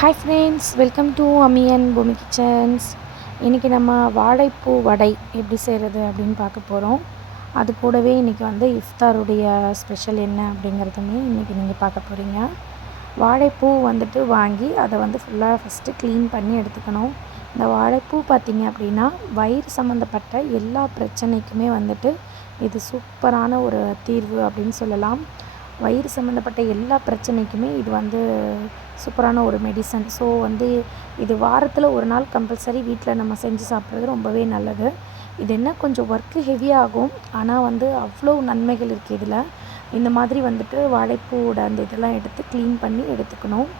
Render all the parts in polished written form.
Hi friends, welcome to அம்மி and பூமி kitchens. இன்றைக்கி நம்ம வாழைப்பூ வடை எப்படி செய்கிறது அப்படின்னு பார்க்க போகிறோம். அது கூடவே இன்றைக்கி இஃப்தாருடைய ஸ்பெஷல் என்ன அப்படிங்கிறதுமே இன்றைக்கி நீங்கள் பார்க்க போகிறீங்க. வாழைப்பூ வாங்கி அதை ஃபுல்லாக ஃபஸ்ட்டு க்ளீன் பண்ணி எடுத்துக்கணும். இந்த வாழைப்பூ பார்த்திங்க அப்படின்னா வயிறு சம்மந்தப்பட்ட எல்லா பிரச்சனைக்குமே இது சூப்பரான ஒரு தீர்வு அப்படின்னு சொல்லலாம். வயிறு சம்மந்தப்பட்ட எல்லா பிரச்சனைக்குமே இது சூப்பரான ஒரு மெடிசன். ஸோ இது வாரத்தில் ஒரு நாள் கம்பல்சரி வீட்டில் நம்ம செஞ்சு சாப்பிட்றது ரொம்பவே நல்லது. இது என்ன கொஞ்சம் ஒர்க்கு ஹெவியாகும், ஆனால் அவ்வளோ நன்மைகள் இருக்குது இதில். இந்த மாதிரி வாழைப்பூவோட அந்த இதெல்லாம் எடுத்து க்ளீன் பண்ணி எடுத்துக்கணும்.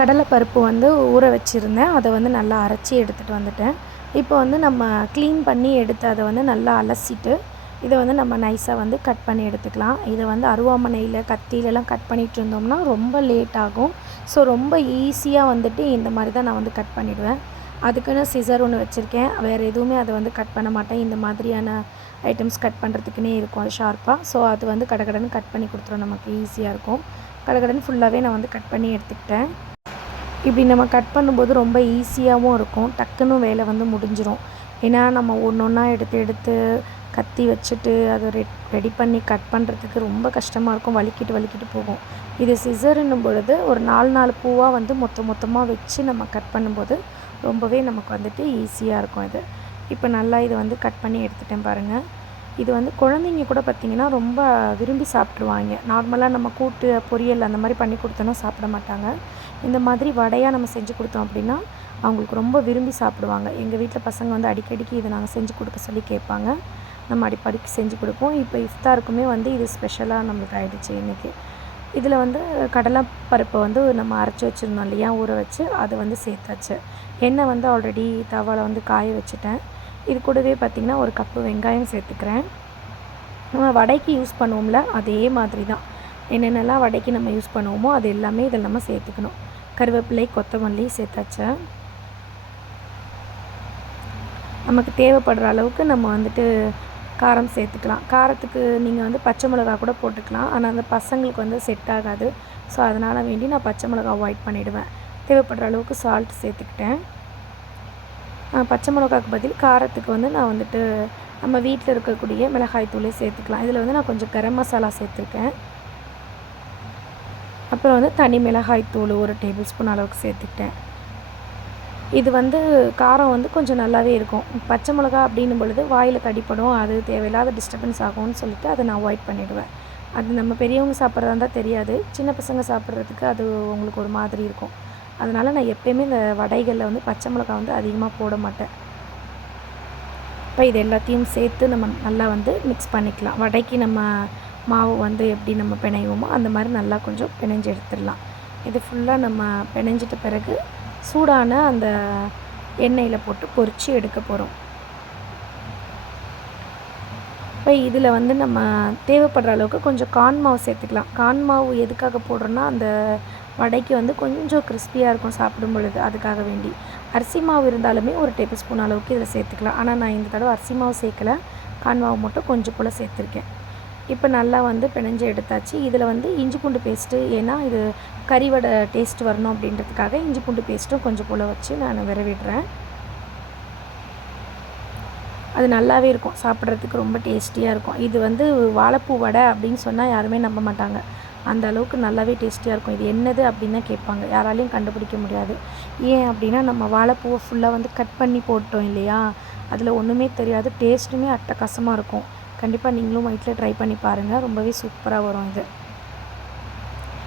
கடலைப்பருப்பு ஊற வச்சுருந்தேன், அதை நல்லா அரைச்சி எடுத்துகிட்டு வந்துட்டேன். இப்போ நம்ம க்ளீன் பண்ணி எடுத்து அதை நல்லா அலசிட்டு இதை நம்ம நைஸாக கட் பண்ணி எடுத்துக்கலாம். இதை அருவாமனையில் கத்தியிலலாம் கட் பண்ணிகிட்டு இருந்தோம்னா ரொம்ப லேட் ஆகும். ஸோ ரொம்ப ஈஸியாக இந்த மாதிரி தான் நான் கட் பண்ணிவிடுவேன். அதுக்குன்னு சிசர் ஒன்று வச்சுருக்கேன். வேறு எதுவுமே அதை கட் பண்ண மாட்டேன். இந்த மாதிரியான ஐட்டம்ஸ் கட் பண்ணுறதுக்குன்னே இருக்கும் அது ஷார்ப்பாக. ஸோ அது கடகடன்னு கட் பண்ணி கொடுத்துரும், நமக்கு ஈஸியாக இருக்கும். கடகடன்னு ஃபுல்லாகவே நான் கட் பண்ணி எடுத்துக்கிட்டேன். இப்படி நம்ம கட் பண்ணும்போது ரொம்ப ஈஸியாகவும் இருக்கும், டக்குன்னு வேலை முடிஞ்சிடும். ஏன்னா நம்ம ஒன்று ஒன்றா எடுத்து கத்தி வச்சுட்டு அதை ரெடி பண்ணி கட் பண்ணுறதுக்கு ரொம்ப கஷ்டமாக இருக்கும், வலிக்கிட்டு போகும். இது சிசருன்னும் பொழுது ஒரு 4 பூவாக மொத்தமாக வச்சு நம்ம கட் பண்ணும்போது ரொம்பவே நமக்கு ஈஸியாக இருக்கும் இது. இப்போ நல்லா இதை கட் பண்ணி எடுத்துட்டேன் பாருங்கள். இது குழந்தைங்க கூட பார்த்திங்கன்னா ரொம்ப விரும்பி சாப்பிட்ருவாங்க. நார்மலாக நம்ம கூட்டு பொரியல் அந்த மாதிரி பண்ணி கொடுத்தோன்னா சாப்பிட மாட்டாங்க. இந்த மாதிரி வடையாக நம்ம செஞ்சு கொடுத்தோம் அப்படின்னா அவங்களுக்கு ரொம்ப விரும்பி சாப்பிடுவாங்க. எங்கள் வீட்டில் பசங்க அடிக்கடிக்கு இதை நாங்கள் செஞ்சு கொடுக்க சொல்லி கேட்பாங்க. நம்ம அடிக்கடிக்கு செஞ்சு கொடுப்போம். இப்போ இஃப்தாருக்குமே இது ஸ்பெஷலாக நம்மளுக்கு ஆகிடுச்சு இன்றைக்கி. இதில் கடலை பருப்பை நம்ம அரைச்சி வச்சுருந்தோம் இல்லையா, ஊற வச்சு அதை சேர்த்தாச்சு. எண்ணெய் ஆல்ரெடி தவாவில் காய வச்சுட்டேன். இது கூடவே பார்த்திங்கன்னா ஒரு கப்பு வெங்காயம் சேர்த்துக்கிறேன். நம்ம வடைக்கு யூஸ் பண்ணுவோம்ல, அதே மாதிரி தான் என்னென்னலாம் வடைக்கு நம்ம யூஸ் பண்ணுவோமோ அது எல்லாமே இதில் நம்ம சேர்த்துக்கணும். கருவேப்பிலை, கொத்தமல்லி சேர்த்தாச்சு. நமக்கு தேவைப்படுற அளவுக்கு நம்ம காரம் சேர்த்துக்கலாம். காரத்துக்கு நீங்கள் பச்சை மிளகா கூட போட்டுக்கலாம், ஆனால் அந்த பசங்களுக்கு செட் ஆகாது. ஸோ அதனால் வேண்டி நான் பச்சை மிளகா அவாய்ட் பண்ணிவிடுவேன். தேவைப்படுற அளவுக்கு சால்ட் சேர்த்துக்கிட்டேன். பச்சை மிளகாவுக்கு பதில் காரத்துக்கு நான் நம்ம வீட்டில் இருக்கக்கூடிய மிளகாய் தூளே சேர்த்துக்கலாம். இதில் நான் கொஞ்சம் கரம் மசாலா சேர்த்துருக்கேன். அப்புறம் தனி மிளகாய் தூள் 1 டேபிள் ஸ்பூன் அளவுக்கு சேர்த்துக்கிட்டேன். இது காரம் கொஞ்சம் நல்லாவே இருக்கும். பச்சை மிளகா அப்படின்னும் பொழுது வாயில் கடிப்படும், அது தேவையில்லாத டிஸ்டர்பன்ஸ் ஆகும்னு சொல்லிட்டு அதை நான் அவாய்ட் பண்ணிவிடுவேன். அது நம்ம பெரியவங்க சாப்பிட்றதா இருந்தால் தெரியாது, சின்ன பசங்க சாப்பிட்றதுக்கு அது உங்களுக்கு ஒரு மாதிரி இருக்கும். அதனால் நான் எப்போயுமே இந்த வடைகளில் பச்சை மிளகா அதிகமாக போட மாட்டேன். இப்போ இது எல்லாத்தையும் சேர்த்து நம்ம நல்லா மிக்ஸ் பண்ணிக்கலாம். வடைக்கு நம்ம மாவு எப்படி நம்ம பிணைவோமோ அந்த மாதிரி நல்லா கொஞ்சம் பிணைஞ்சு எடுத்துடலாம். இது ஃபுல்லாக நம்ம பிணைஞ்சிட்ட பிறகு சூடான அந்த எண்ணெயில் போட்டு பொரித்து எடுக்க போகிறோம். இப்போ இதில் நம்ம தேவைப்படுற அளவுக்கு கொஞ்சம் கார்ன் மாவு சேர்த்துக்கலாம். கார்ன் மாவு எதுக்காக போடுறோன்னா அந்த வடைக்கு கொஞ்சம் கிறிஸ்பியாக இருக்கும் சாப்பிடும் பொழுது, அதுக்காக வேண்டி. அரிசி மாவு இருந்தாலுமே 1 டேபிள் ஸ்பூன் அளவுக்கு இதில் சேர்த்துக்கலாம். ஆனால் நான் இந்த தடவை அரிசி மாவு சேர்க்கலை, கார்ன் மாவு மட்டும் கொஞ்சம் போல் சேர்த்துருக்கேன். இப்போ நல்லா பிணைஞ்சு எடுத்தாச்சு. இதில் இஞ்சி பூண்டு பேஸ்ட்டு, ஏன்னா இது கறி வடை டேஸ்ட் வரணும் அப்படின்றதுக்காக இஞ்சி பூண்டு பேஸ்ட்டும் கொஞ்சம் போல் வச்சு நான் விரவிடுறேன். அது நல்லாவே இருக்கும், சாப்பிட்றதுக்கு ரொம்ப டேஸ்டியாக இருக்கும். இது வாழைப்பூ வடை அப்படின்னு சொன்னால் யாருமே நம்ப மாட்டாங்க, அந்த அளவுக்கு நல்லாவே டேஸ்டியாக இருக்கும். இது என்னது அப்படின்னு தான் கேட்பாங்க, யாராலையும் கண்டுபிடிக்க முடியாது. ஏன் அப்படின்னா நம்ம வாழைப்பூவை ஃபுல்லாக கட் பண்ணி போட்டோம் இல்லையா, அதில் ஒன்றுமே தெரியாது, டேஸ்ட்டுமே அட்டகாசமாக இருக்கும். கண்டிப்பாக நீங்களும் வீட்டில் ட்ரை பண்ணி பாருங்கள், ரொம்பவே சூப்பராக வரும் இது.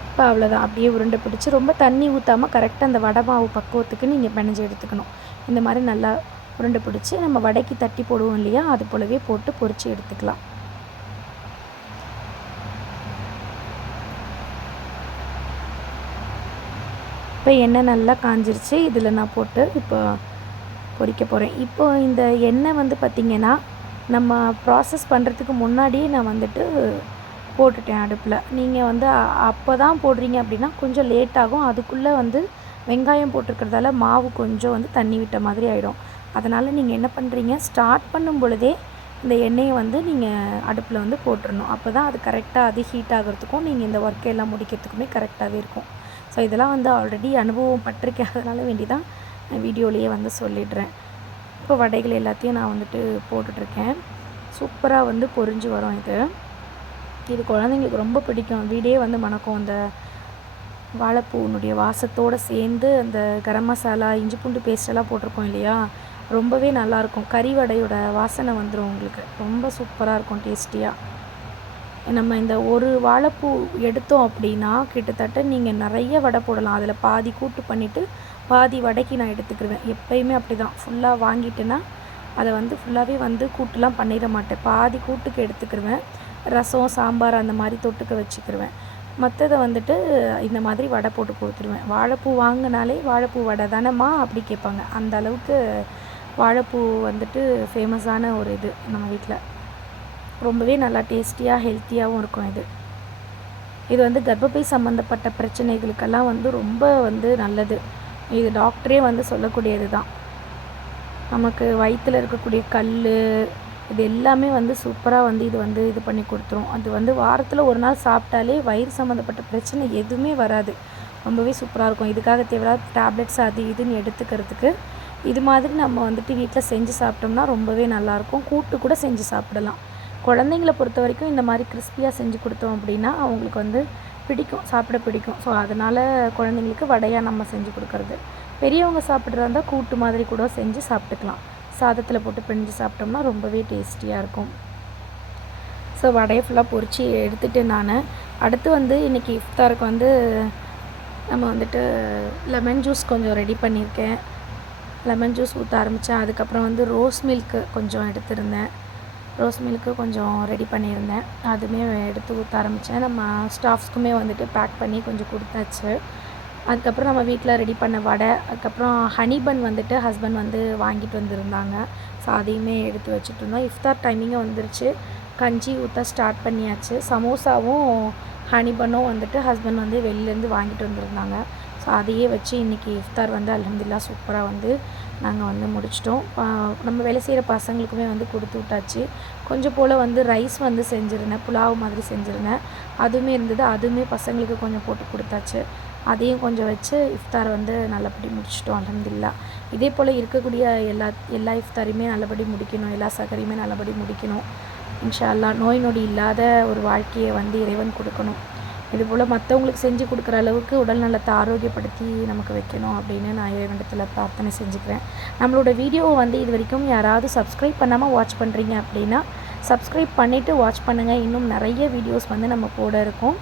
இப்போ அவ்வளோதான், அப்படியே உருண்டை பிடிச்சி ரொம்ப தண்ணி ஊற்றாமல் கரெக்டாக அந்த வடை மாவு பக்குவத்துக்கு நீங்கள் பிணைஞ்சு எடுத்துக்கணும். இந்த மாதிரி நல்லா உருண்டை பிடிச்சி நம்ம வடைக்கு தட்டி போடுவோம் இல்லையா, அது போலவே போட்டு பொரித்து எடுத்துக்கலாம். இப்போ எண்ணெய் நல்லா காஞ்சிருச்சு, இதில் நான் போட்டு இப்போ பொரிக்க போகிறேன். இப்போ இந்த எண்ணெய் பார்த்திங்கன்னா நம்ம ப்ராசஸ் பண்ணுறதுக்கு முன்னாடியே நான் போட்டுட்டேன் அடுப்பில். நீங்கள் அப்போ தான் போடுறீங்க அப்படின்னா கொஞ்சம் லேட் ஆகும். அதுக்குள்ளே வெங்காயம் போட்டிருக்கிறதால மாவு கொஞ்சம் தண்ணி விட்ட மாதிரி ஆகிடும். அதனால் நீங்கள் என்ன பண்ணுறீங்க, ஸ்டார்ட் பண்ணும் பொழுதே இந்த எண்ணெயை நீங்கள் அடுப்பில் போட்டுடணும். அப்போ தான் அது கரெக்டாக அது ஹீட் ஆகிறதுக்கும் நீங்கள் இந்த ஒர்க்கெல்லாம் முடிக்கிறதுக்குமே கரெக்டாகவே இருக்கும். ஸோ இதெல்லாம் வந்து ஆல்ரெடி அனுபவம் பட்டிருக்கேன், அதனால் வேண்டி தான் நான் வீடியோலேயே வந்து சொல்லிடுறேன். இப்போ வடைகள் எல்லாத்தையும் நான் வந்துட்டு போட்டுட்ருக்கேன். சூப்பராக வந்து பொரிஞ்சு வரும் இது. இது குழந்தைங்களுக்கு ரொம்ப பிடிக்கும். வீடே வந்து மணக்கும். அந்த வாழைப்பூனுடைய வாசத்தோடு சேர்ந்து அந்த கரம் மசாலா, இஞ்சி பூண்டு பேஸ்ட்டெல்லாம் போட்டிருக்கோம் இல்லையா, ரொம்பவே நல்லாயிருக்கும். கறி வடையோட வாசனை வந்துடும் உங்களுக்கு. ரொம்ப சூப்பராக இருக்கும் டேஸ்டியாக. நம்ம இந்த ஒரு வாழைப்பூ எடுத்தோம் அப்படின்னா கிட்டத்தட்ட நீங்கள் நிறைய வடை போடலாம். அதில் பாதி கூட்டு பண்ணிவிட்டு பாதி வடைக்கு நான் எடுத்துக்கிடுவேன். எப்போயுமே அப்படி தான். ஃபுல்லாக வாங்கிட்டேன்னா அதை வந்து ஃபுல்லாகவே வந்து கூட்டுலாம் பண்ணிட மாட்டேன். பாதி கூட்டுக்கு எடுத்துக்கிடுவேன். ரசம், சாம்பார் அந்த மாதிரி தொட்டுக்க வச்சுக்கிடுவேன். மற்றதை வந்துட்டு இந்த மாதிரி வடை போட்டு கொடுத்துருவேன். வாழைப்பூ வாங்கினாலே வாழைப்பூ வடை தானேம்மா அப்படி கேட்பாங்க. அந்த அளவுக்கு வாழைப்பூ வந்துட்டு ஃபேமஸான ஒரு இது நம்ம வீட்டில். ரொம்பவே நல்லா டேஸ்டியாக ஹெல்த்தியாகவும் இருக்கும் இது. இது வந்து கர்ப்பப்பை சம்மந்தப்பட்ட பிரச்சனைகளுக்கெல்லாம் வந்து ரொம்ப வந்து நல்லது. இது டாக்டரே வந்து சொல்லக்கூடியது தான். நமக்கு வயிற்றில் இருக்கக்கூடிய கல் இது எல்லாமே வந்து சூப்பராக வந்து இது பண்ணி கொடுத்துரும். அது வந்து வாரத்தில் ஒரு நாள் சாப்பிட்டாலே வயிறு சம்மந்தப்பட்ட பிரச்சனை எதுவுமே வராது. ரொம்பவே சூப்பராக இருக்கும். இதுக்காக தேவையில்லாத டேப்லெட்ஸ் அது இதுன்னு எடுத்துக்கிறதுக்கு இது மாதிரி நம்ம வந்துட்டு வீட்டில் செஞ்சு சாப்பிட்டோம்னா ரொம்பவே நல்லாயிருக்கும். கூட்டு கூட செஞ்சு சாப்பிடலாம். குழந்தைங்கள பொறுத்த வரைக்கும் இந்த மாதிரி கிறிஸ்பியாக செஞ்சு கொடுத்தோம் அப்படின்னா அவங்களுக்கு வந்து பிடிக்கும், சாப்பிட பிடிக்கும். ஸோ அதனால் குழந்தைங்களுக்கு வடையாக நம்ம செஞ்சு கொடுக்குறது. பெரியவங்க சாப்பிட்றதா இருந்தால் கூட்டு மாதிரி கூட செஞ்சு சாப்பிட்டுக்கலாம். சாதத்தில் போட்டு பிழிஞ்சு சாப்பிட்டோம்னா ரொம்பவே டேஸ்டியாக இருக்கும். ஸோ வடையை ஃபுல்லாக பொரித்து எடுத்துகிட்டு நான் அடுத்து வந்து இன்றைக்கி இஃப்தாருக்கு வந்து நம்ம வந்துட்டு லெமன் ஜூஸ் கொஞ்சம் ரெடி பண்ணியிருக்கேன். லெமன் ஜூஸ் ஊற்ற ஆரம்பித்தேன். அதுக்கப்புறம் வந்து ரோஸ் மில்க்கு கொஞ்சம் எடுத்திருந்தேன். ரோஸ் மில்க்கு கொஞ்சம் ரெடி பண்ணியிருந்தேன். அதுவுமே எடுத்து ஊற்ற ஆரம்பித்தேன். நம்ம ஸ்டாஃப்ஸ்க்குமே வந்துட்டு பேக் பண்ணி கொஞ்சம் கொடுத்தாச்சு. அதுக்கப்புறம் நம்ம வீட்டில் ரெடி பண்ண வடை, அதுக்கப்புறம் ஹனி பன் வந்துட்டு ஹஸ்பண்ட் வந்து வாங்கிட்டு வந்திருந்தாங்க. ஸோ அதையுமே எடுத்து வச்சுட்டு இருந்தோம். இஃப்தார் டைமிங்கும் வந்துருச்சு. கஞ்சி ஊற்ற ஸ்டார்ட் பண்ணியாச்சு. சமோசாவும் ஹனி பன்னும் வந்துட்டு ஹஸ்பண்ட் வந்து வெளிலேருந்து வாங்கிட்டு வந்திருந்தாங்க. ஸோ அதையே வச்சு இன்றைக்கி இஃப்தார் வந்து அல்ஹம்துலில்லாஹ் சூப்பராக வந்து நாங்கள் வந்து முடிச்சிட்டோம். நம்ம வேலை செய்கிற பசங்களுக்குமே வந்து கொடுத்து விட்டாச்சு. கொஞ்சம் போல் வந்து ரைஸ் வந்து செஞ்சுருந்தேன், புலாவ் மாதிரி செஞ்சுருந்தேன். அதுவுமே இருந்தது. அதுவுமே பசங்களுக்கு கொஞ்சம் போட்டு கொடுத்தாச்சு. அதையும் கொஞ்சம் வச்சு இஃப்தார் வந்து நல்லபடி முடிச்சிட்டோம் அல்ஹம்துலில்லாஹ். இதே போல் இருக்கக்கூடிய எல்லா இஃப்தாரையுமே நல்லபடி முடிக்கணும். எல்லா சகரையுமே நல்லபடி முடிக்கணும். இன்ஷா அல்லாஹ் நோய் நொடி இல்லாத ஒரு வாழ்க்கையை வந்து இறைவன் கொடுக்கணும். இதுபோல் மற்றவங்களுக்கு செஞ்சு கொடுக்குற அளவுக்கு உடல் நலத்தை ஆரோக்கியப்படுத்தி நமக்கு வைக்கணும் அப்படின்னு நான் இறைவனிடத்தில் பிரார்த்தனை செஞ்சுக்கிறேன். நம்மளோட வீடியோவை வந்து இது வரைக்கும் யாராவது சப்ஸ்கிரைப் பண்ணாமல் வாட்ச் பண்ணுறீங்க அப்படின்னா சப்ஸ்கிரைப் பண்ணிவிட்டு வாட்ச் பண்ணுங்கள். இன்னும் நிறைய வீடியோஸ் வந்து நம்ம போட இருக்கோம்.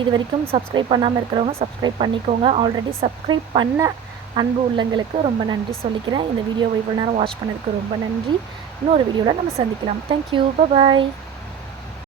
இது வரைக்கும் சப்ஸ்கிரைப் பண்ணாமல் இருக்கிறவங்க சப்ஸ்கிரைப் பண்ணிக்கோங்க. ஆல்ரெடி சப்ஸ்கிரைப் பண்ண அன்பு உள்ளங்களுக்கு ரொம்ப நன்றி சொல்லிக்கிறேன். இந்த வீடியோவை இவ்வளோ நேரம் வாட்ச் பண்ணதுக்கு ரொம்ப நன்றி. இன்னொரு வீடியோவில் நம்ம சந்திக்கலாம். தேங்க்யூ, பாய்.